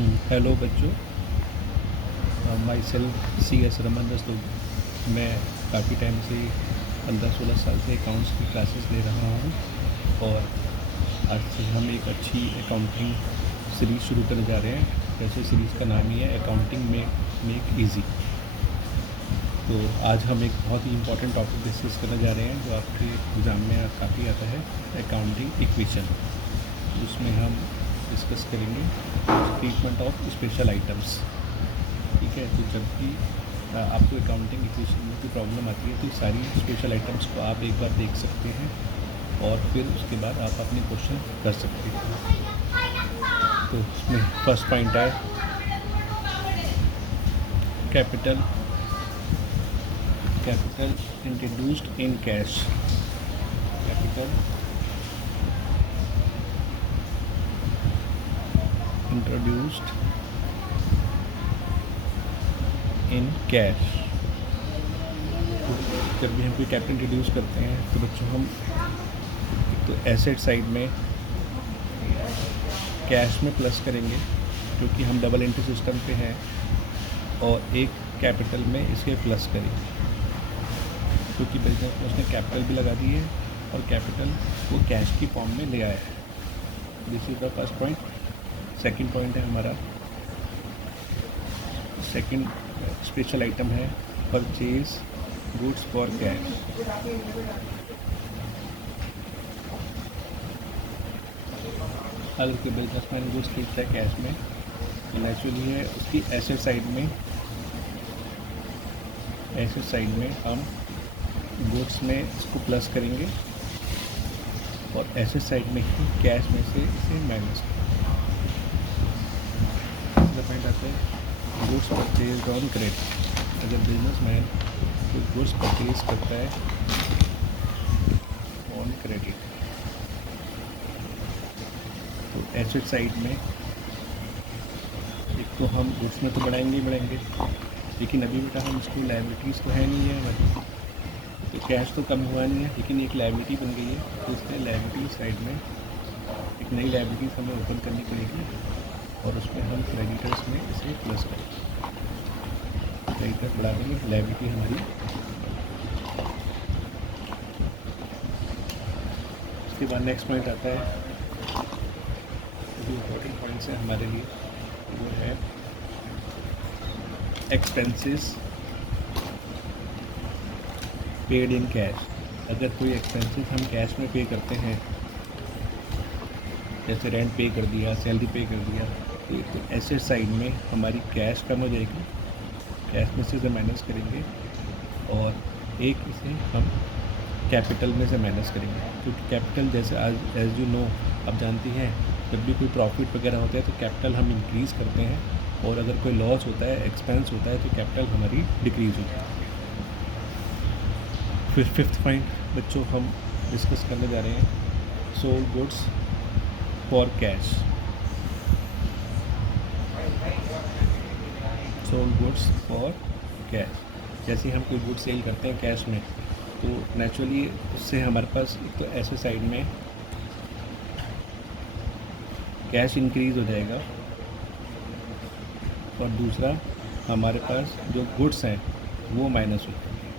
Hello बच्चों, myself C S Raman Dastur. मैं काफ़ी टाइम से 15-16 साल से अकाउंट्स की क्लासेस ले रहा हूँ और आज से हम एक अच्छी अकाउंटिंग सीरीज़ शुरू करने जा रहे हैं। वैसे सीरीज़ का नाम ही है अकाउंटिंग मेक ईजी। तो आज हम एक बहुत ही इम्पॉर्टेंट टॉपिक डिस्कस करने जा रहे हैं जो आपके एग्ज़ाम में काफ़ी आता है, अकाउंटिंग इक्वेशन। उसमें हम डिस्कस करेंगे ट्रीटमेंट ऑफ स्पेशल आइटम्स। ठीक है, तो जब भी आपको अकाउंटिंग इक्वेशन में कोई प्रॉब्लम आती है तो सारी स्पेशल आइटम्स को आप एक बार देख सकते हैं और फिर उसके बाद आप अपने क्वेश्चन कर सकते हैं। तो उसमें फर्स्ट पॉइंट है capital introduced in cash. Capital introduced in cash. जब भी हम कोई कैपिटल इंट्रोड्यूस करते हैं तो बच्चों हम एक तो एसेट साइड में कैश में प्लस करेंगे क्योंकि हम डबल एंट्री सिस्टम पे हैं, और एक कैपिटल में इसके प्लस करेंगे क्योंकि बिजनेस में उसने कैपिटल भी लगा दी है और कैपिटल वो कैश की फॉर्म में ले आया है। This is the first point. Second point है हमारा, सेकंड स्पेशल आइटम है परचेज गुड्स फॉर कैश। अगर कोई बिजनेसमैन गुड्स खरीदता है कैश में तो नेचुरली है उसकी एसेट साइड में हम गुड्स में इसको प्लस करेंगे और एसेट साइड में ही कैश में से इसे माइनस करेंगे। पॉइंट आते हैं गुड्स परचेज ऑन क्रेडिट। अगर बिजनेसमैन कोई गुड्स परचेज करता है ऑन क्रेडिट तो एसेट साइड में एक तो हम गुड्स में तो बढ़ाएंगे, लेकिन अभी बेटा हम इसको लायबिलिटीज़ तो है नहीं है हमारी, तो कैश तो कम हुआ नहीं है लेकिन एक लायबिलिटी बन गई है। तो इसलिए लायबिलिटी साइड में एक नई लायबिलिटीज़ हमें ओपन करनी पड़ेगी और उसमें हम क्रेडिटर्स में इसे प्लस करेंगे। क्रेडिटर बढ़ा देंगे लायबिलिटी हमारी। उसके बाद नेक्स्ट पॉइंट आता है जो इम्पोर्टेंट पॉइंट्स हैं हमारे लिए, वो है एक्सपेंसेस पेड इन कैश। अगर कोई एक्सपेंसेस हम कैश में पे करते हैं, जैसे रेंट पे कर दिया, सैलरी पे कर दिया, तो एसेट साइड में हमारी कैश कम हो जाएगी, कैश में से माइनस करेंगे और एक इसे हम कैपिटल में से माइनस करेंगे क्योंकि कैपिटल जैसे आज एज यू नो आप जानती हैं जब भी कोई प्रॉफिट वगैरह होता है तो कैपिटल हम इंक्रीज़ करते हैं, और अगर कोई लॉस होता है, एक्सपेंस होता है, तो कैपिटल हमारी डिक्रीज़ होती है। फिर फिफ्थ पॉइंट बच्चों हम डिस्कस करने जा रहे हैं sold goods for cash. Sold goods for cash, जैसे हम कोई गुड सेल करते हैं कैश में तो नेचुरली उससे हमारे पास एक तो ऐसे साइड में कैश इंक्रीज़ हो जाएगा और दूसरा हमारे पास जो गुड्स हैं वो माइनस हो जाएंगे,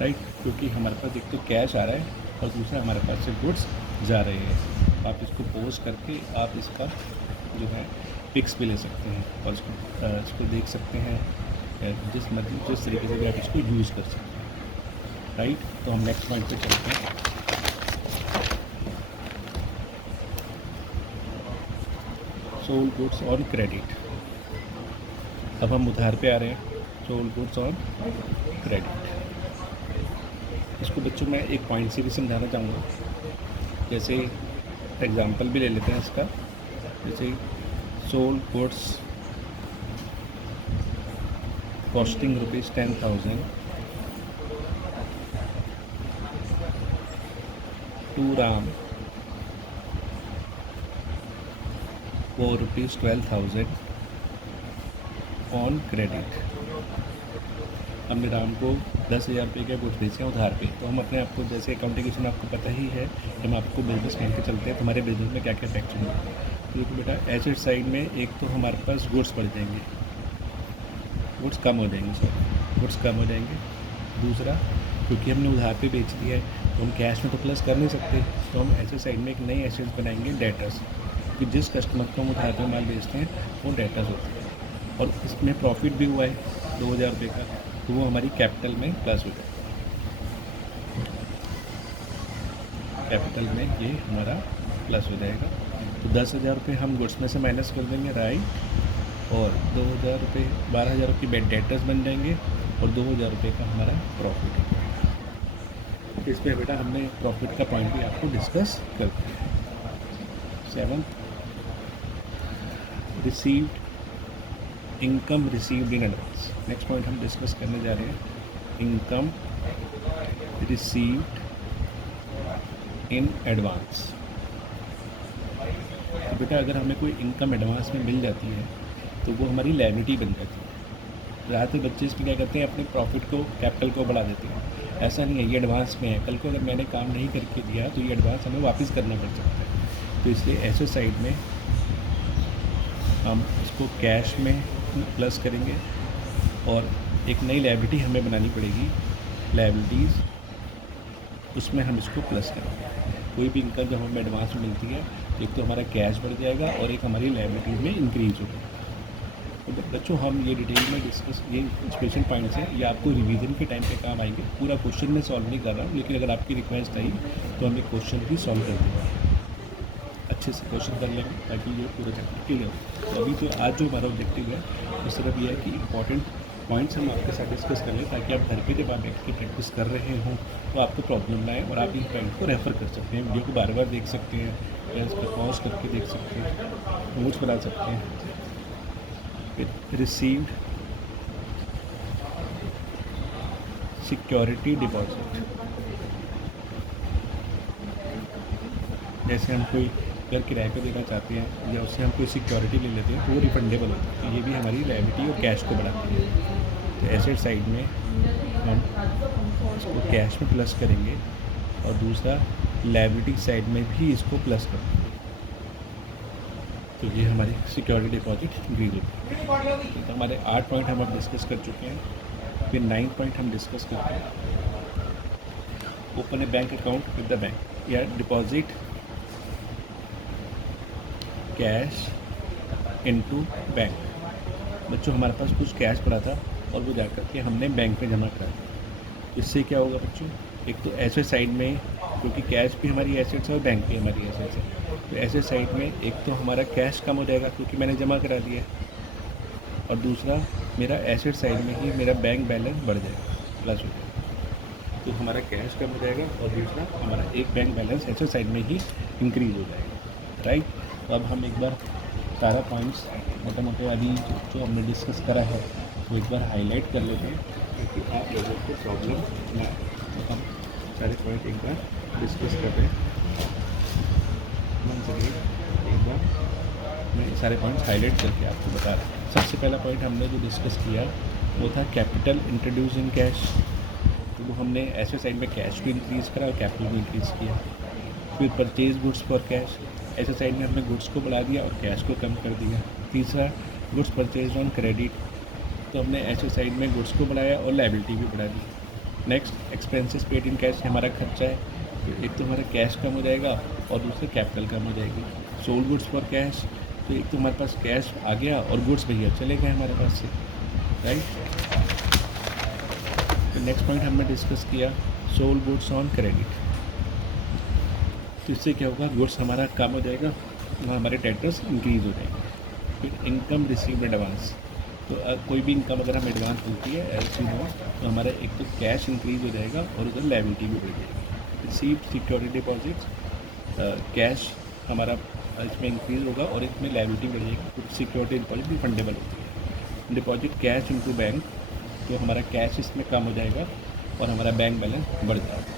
राइट, क्योंकि हमारे पास एक तो कैश आ रहा है और दूसरा हमारे पास से गुड्स जा रहे हैं। आप इसको पोज करके आप इसका जो है पिक्स भी ले सकते हैं और इसको देख सकते हैं, जिस तरीके से भी आप इसको यूज़ कर सकते हैं, राइट। तो हम नेक्स्ट पॉइंट पे चलते हैं। Sold goods on credit. अब हम उधार पे आ रहे हैं, सोल्ड गुड्स ऑन क्रेडिट। इसको बच्चों मैं एक पॉइंट से भी समझाना चाहूँगा, जैसे एग्जांपल भी ले लेते हैं इसका। जैसे sold goods costing ₹10,000 to Ram for ₹12,000 on credit। हमने राम को 10,000 रुपये के गुड्स बेचे हैं उधार पे, तो हम अपने आप को, जैसे अकाउंटिंग आपको पता ही है, जब हम आपको बिजनेस मान के चलते हैं तो हमारे बिजनेस में क्या क्या फैक्टर होता है। तो देखो बेटा, एसेट साइड में एक तो हमारे पास गुड्स बढ़ जाएंगे, गुड्स कम हो जाएंगे, सॉरी गुड्स कम हो जाएंगे। दूसरा, क्योंकि हमने उधार पे बेच दिया है तो हम कैश में तो प्लस कर नहीं सकते, तो हम ऐसे साइड में एक नई एसेट्स बनाएंगे, डेटर्स, कि जिस कस्टमर को हम उधार पे माल बेचते हैं वो डेटर्स होते हैं, और इसमें प्रॉफिट भी हुआ है 2,000 रुपये का, तो वो हमारी कैपिटल में प्लस हो जाएगा। कैपिटल में ये हमारा प्लस हो जाएगा। तो 10,000 रुपये हम गुड्स में से माइनस कर देंगे, राइट, और 2,000 रुपये, 12,000 रुपये बेड डेटर्स बन जाएंगे, और 2,000 रुपये का हमारा प्रॉफिट है। इसमें बेटा हमने प्रॉफिट का पॉइंट भी आपको डिस्कस कर दिया है। 7, received income received in advance. Next point हम डिस्कस करने जा रहे हैं, इनकम रिसीव्ड इन एडवांस। तो बेटा, अगर हमें कोई इनकम एडवांस में मिल जाती है तो वो हमारी लायबिलिटी बन जाती है। ज़्यादातर बच्चे इसमें क्या करते हैं, अपने प्रॉफिट को, कैपिटल को बढ़ा देते हैं। ऐसा नहीं है, ये एडवांस में है, कल को अगर मैंने काम नहीं करके दिया तो ये एडवांस हमें वापस करना पड़ सकता है। तो इसलिए ऐसे साइड में हम इसको कैश में प्लस करेंगे, और एक नई लायबिलिटी हमें बनानी पड़ेगी, लायबिलिटीज़, उसमें हम इसको प्लस करेंगे। कोई भी इनकम जब हमें एडवांस में मिलती है, एक तो हमारा कैश बढ़ जाएगा और एक हमारी लायबिलिटीज़ में इंक्रीज होगी। तो बच्चों, हम ये डिटेल में डिस्कस, ये स्पेशल पॉइंट्स हैं, ये आपको रिवीजन के टाइम पे काम आएंगे। पूरा क्वेश्चन मैं सॉल्व नहीं कर रहा हूँ, लेकिन अगर आपकी रिक्वेस्ट आई तो हम एक क्वेश्चन भी सॉल्व कर देंगे, अच्छे से क्वेश्चन कर लेंगे, ताकि ये पूरा चैप्टर क्लियर हो। तो अभी तो आज जो हमारा ऑब्जेक्टिव है वो सिर्फ ये है कि इंपॉर्टेंट पॉइंट्स हम आपके साथ डिस्कस कर लें, ताकि आप घर पे जब आप बैठ के प्रैक्टिस कर रहे हों तो आपको प्रॉब्लम ना आए, और आप इन पॉइंट को रेफ़र कर सकते हैं, वीडियो को बार बार देख सकते हैं, या इसको पॉज करके देख सकते हैं, नोट्स बना सकते हैं। रिसीव्ड सिक्योरिटी डिपॉजिट, जैसे हम कोई घर किराए पे देना चाहते हैं या उससे हम कोई सिक्योरिटी ले लेते हैं तो वो रिफंडेबल होता है, तो ये भी हमारी लायबिलिटी और कैश को बढ़ाती है। तो एसेट साइड में हम इसको कैश में प्लस करेंगे, और दूसरा लायबिलिटी साइड में भी इसको प्लस करेंगे, तो ये हमारी सिक्योरिटी डिपॉजिट इंक्रीज होगी। तो हमारे 8 पॉइंट हम अब डिस्कस कर चुके हैं। फिर 9 पॉइंट हम डिस्कस करते हैं, open A bank account with the bank, या डिपॉजिट कैश इनटू बैंक। बच्चों, हमारे पास कुछ कैश पड़ा था और वो जाकर के हमने बैंक में जमा करा दिया। इससे क्या होगा बच्चों, एक तो एसेट साइड में, क्योंकि कैश भी हमारी एसेट्स है और बैंक भी हमारी एसेट्स है, तो एसेट साइड में एक तो हमारा कैश कम हो जाएगा क्योंकि मैंने जमा करा दिया, और दूसरा मेरा एसेट साइड में ही मेरा बैंक बैलेंस बढ़ जाएगा, प्लस हो जाएगा। तो हमारा कैश कम हो जाएगा और दूसरा हमारा एक बैंक बैलेंस एसेट साइड में ही इंक्रीज हो जाएगा, राइट। तो अब हम एक बार सारा पॉइंट्स मोटे मोटे अभी जो हमने डिस्कस करा है वो एक बार हाईलाइट कर लेते हैं, क्योंकि आप लोगों को प्रॉब्लम ना आए। तो हम सारे पॉइंट एक बार डिस्कस कर रहे हैं। एक बार मैं सारे पॉइंट्स हाईलाइट करके आपको बता रहा हूँ। सबसे पहला पॉइंट हमने जो डिस्कस किया वो था कैपिटल इंट्रोड्यूस इन कैश। तो वो हमने ऐसे साइड में कैश को इंक्रीज़ करा और कैपिटल को इंक्रीज़ किया। फिर परचेज गुड्स फॉर कैश, ऐसे साइड में हमने गुड्स को बढ़ा दिया और कैश को कम कर दिया। तीसरा, गुड्स परचेज ऑन क्रेडिट, तो हमने ऐसे साइड में गुड्स को बढ़ाया और लायबिलिटी भी बढ़ा दी। Next, expenses paid in cash, हमारा खर्चा है, तो एक तो हमारा कैश कम हो जाएगा और दूसरे कैपिटल कम हो जाएगी। सोल्ड गुड्स फॉर कैश, तो एक तो हमारे पास कैश आ गया और गुड्स भैया चले गए हमारे पास से, राइट। तो नेक्स्ट पॉइंट हमने डिस्कस किया सोल्ड गुड्स ऑन क्रेडिट, तो इससे क्या होगा, गुड्स हमारा कम हो जाएगा और हमारे डेटर्स इंक्रीज़ हो जाएंगे। फिर इनकम रिसीव्ड एडवांस, तो कोई भी इनकम अगर हमें एडवांस मिलती है ऐसी हो तो हमारा एक तो कैश इंक्रीज़ हो जाएगा और उधर लायबिलिटी भी बढ़ जाएगी। रिसीव्ड सिक्योरिटी डिपॉजिट, कैश हमारा इसमें इंक्रीज़ होगा और इसमें लायबिलिटी बढ़ जाएगी। सिक्योरिटी डिपॉजिट भी फंडेबल होती है। डिपॉजिट कैश इनटू बैंक, तो हमारा कैश इसमें कम हो जाएगा और हमारा बैंक बैलेंस बढ़ जाएगा।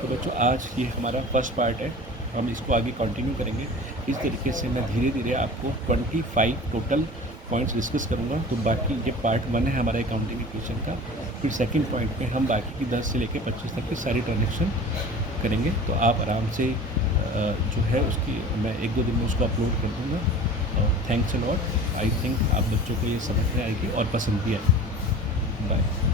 तो बच्चों, आज ये हमारा फर्स्ट पार्ट है, हम इसको आगे कंटिन्यू करेंगे। इस तरीके से मैं धीरे धीरे आपको 25 टोटल पॉइंट्स डिस्कस करूँगा। तो बाकी ये पार्ट 1 है हमारा अकाउंटिंग इक्वेशन का। फिर सेकंड पॉइंट पे हम बाकी की 10 से लेकर 25 तक की सारी ट्रांजेक्शन करेंगे। तो आप आराम से जो है उसकी मैं 1-2 दिन में उसको अपलोड कर दूँगा। Thanks a lot. I think आप बच्चों को ये समझ में आएगी और पसंद भी आएगी। बाय।